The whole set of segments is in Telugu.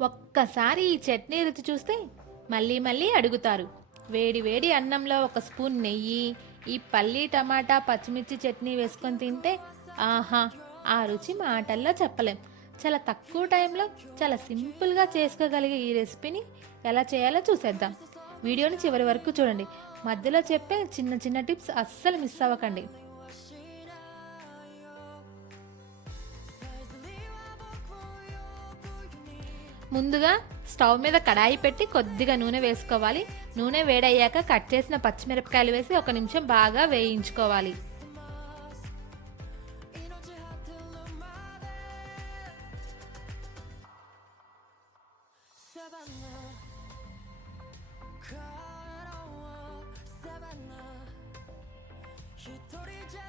ఒక్కసారి ఈ చట్నీ రుచి చూస్తే మళ్ళీ మళ్ళీ అడుగుతారు. వేడి వేడి అన్నంలో ఒక స్పూన్ నెయ్యి, ఈ పల్లి టమాటా పచ్చిమిర్చి చట్నీ వేసుకొని తింటే ఆహా, ఆ రుచి మాటల్లో చెప్పలేం. చాలా తక్కువ టైంలో చాలా సింపుల్గా చేసుకోగలిగే ఈ రెసిపీని ఎలా చేయాలో చూసేద్దాం. వీడియోని చివరి వరకు చూడండి. మధ్యలో చెప్పే చిన్న చిన్న టిప్స్ అస్సలు మిస్ అవ్వకండి. ముందుగా స్టవ్ మీద కడాయి పెట్టి కొద్దిగా నూనె వేసుకోవాలి. నూనె వేడయ్యాక కట్ చేసిన పచ్చిమిరపకాయలు వేసి 1 నిమిషం బాగా వేయించుకోవాలి.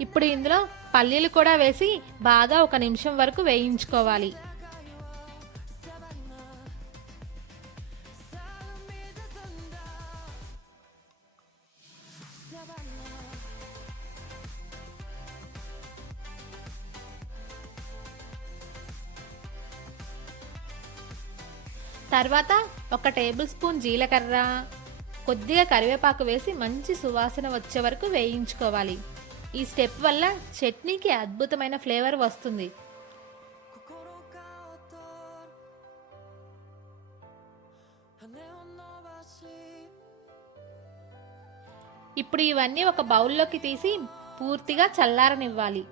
ఇప్పుడు ఇందులో పల్లీలు కూడా వేసి బాగా 1 నిమిషం వరకు వేయించుకోవాలి. తర్వాత 1 టేబుల్ స్పూన్ జీలకర్ర, కొద్దిగా కరివేపాకు వేసి మంచి సువాసన వచ్చే వరకు వేయించుకోవాలి. ఈ స్టెప్ వల్ల చట్నీకి అద్భుతమైన ఫ్లేవర్ వస్తుంది. ఇప్పుడు ఇవన్నీ ఒక బౌల్లోకి తీసి పూర్తిగా చల్లారనివ్వాలి.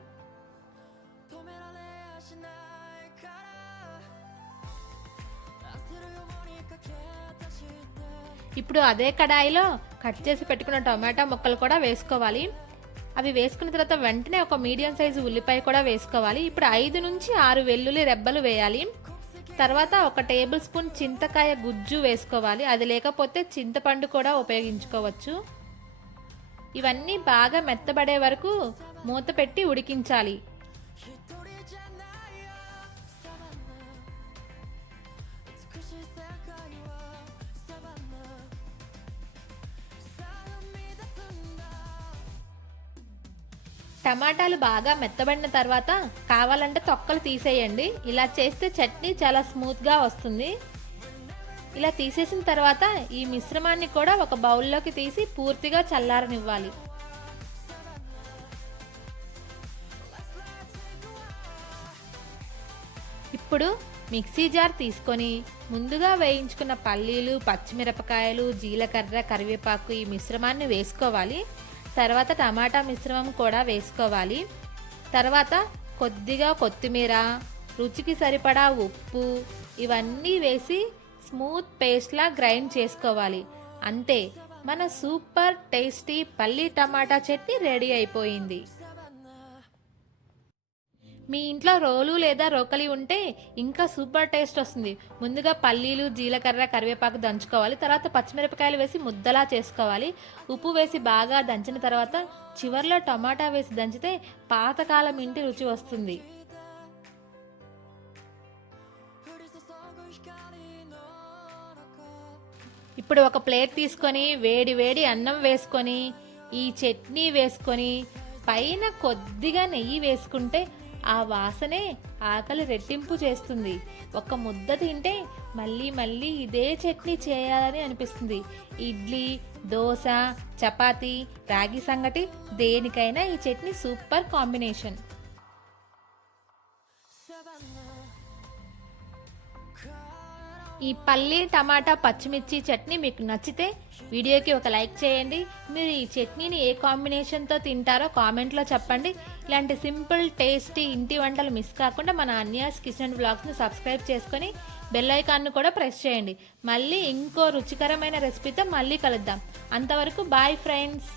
ఇప్పుడు అదే కడాయిలో కట్ చేసి పెట్టుకున్న టొమాటో ముక్కలు కూడా వేసుకోవాలి. అవి వేసుకున్న తర్వాత వెంటనే ఒక మీడియం సైజు ఉల్లిపాయ కూడా వేసుకోవాలి. ఇప్పుడు 5 నుంచి 6 వెల్లుల్లి రెబ్బలు వేయాలి. తర్వాత 1 టేబుల్ స్పూన్ చింతకాయ గుజ్జు వేసుకోవాలి. అది లేకపోతే చింతపండు కూడా ఉపయోగించుకోవచ్చు. ఇవన్నీ బాగా మెత్తబడే వరకు మూత పెట్టి ఉడికించాలి. టమాటాలు బాగా మెత్తబడిన తర్వాత కావాలంటే తొక్కలు తీసేయండి. ఇలా చేస్తే చట్నీ చాలా స్మూత్గా వస్తుంది. ఇలా తీసేసిన తర్వాత ఈ మిశ్రమాన్ని కూడా ఒక బౌల్లోకి తీసి పూర్తిగా చల్లారనివ్వాలి. ఇప్పుడు మిక్సీ జార్ తీసుకొని ముందుగా వేయించుకున్న పల్లీలు, పచ్చిమిరపకాయలు, జీలకర్ర, కరివేపాకు ఈ మిశ్రమాన్ని వేసుకోవాలి. తర్వాత టమాటా మిశ్రమం కూడా వేసుకోవాలి. తర్వాత కొద్దిగా కొత్తిమీర, రుచికి సరిపడా ఉప్పు ఇవన్నీ వేసి స్మూత్ పేస్ట్లా గ్రైండ్ చేసుకోవాలి. అంతే, మన సూపర్ టేస్టీ పల్లి టమాటా చట్నీ రెడీ అయిపోయింది. మీ ఇంట్లో రోలు లేదా రోకలి ఉంటే ఇంకా సూపర్ టేస్ట్ వస్తుంది. ముందుగా పల్లీలు, జీలకర్ర, కరివేపాకు దంచుకోవాలి. తర్వాత పచ్చిమిరపకాయలు వేసి ముద్దలా చేసుకోవాలి. ఉప్పు వేసి బాగా దంచిన తర్వాత చివర్లో టమాటా వేసి దంచితే పాతకాలం ఇంటి రుచి వస్తుంది. ఇప్పుడు ఒక ప్లేట్ తీసుకొని వేడి వేడి అన్నం వేసుకొని ఈ చట్నీ వేసుకొని పైన కొద్దిగా నెయ్యి వేసుకుంటే ఆ వాసనే ఆకలి రెట్టింపు చేస్తుంది. ఒక ముద్ద తింటే మళ్ళీ మళ్ళీ ఇదే చట్నీ చేయాలని అనిపిస్తుంది. ఇడ్లీ, దోశ, చపాతీ, రాగి సంగటి దేనికైనా ఈ చట్నీ సూపర్ కాంబినేషన్. ఈ పల్లి టమాటా పచ్చిమిర్చి చట్నీ మీకు నచ్చితే వీడియోకి ఒక లైక్ చేయండి. మీరు ఈ చట్నీని ఏ కాంబినేషన్తో తింటారో కామెంట్లో చెప్పండి. ఇలాంటి సింపుల్ టేస్టీ ఇంటి వంటలు మిస్ కాకుండా మన అన్యాస్ కిచెన్ అండ్ వ్లాగ్స్ని సబ్స్క్రైబ్ చేసుకొని బెల్ ఐకాన్ను కూడా ప్రెస్ చేయండి. మళ్ళీ ఇంకో రుచికరమైన రెసిపీతో మళ్ళీ కలుద్దాం. అంతవరకు బాయ్ ఫ్రెండ్స్.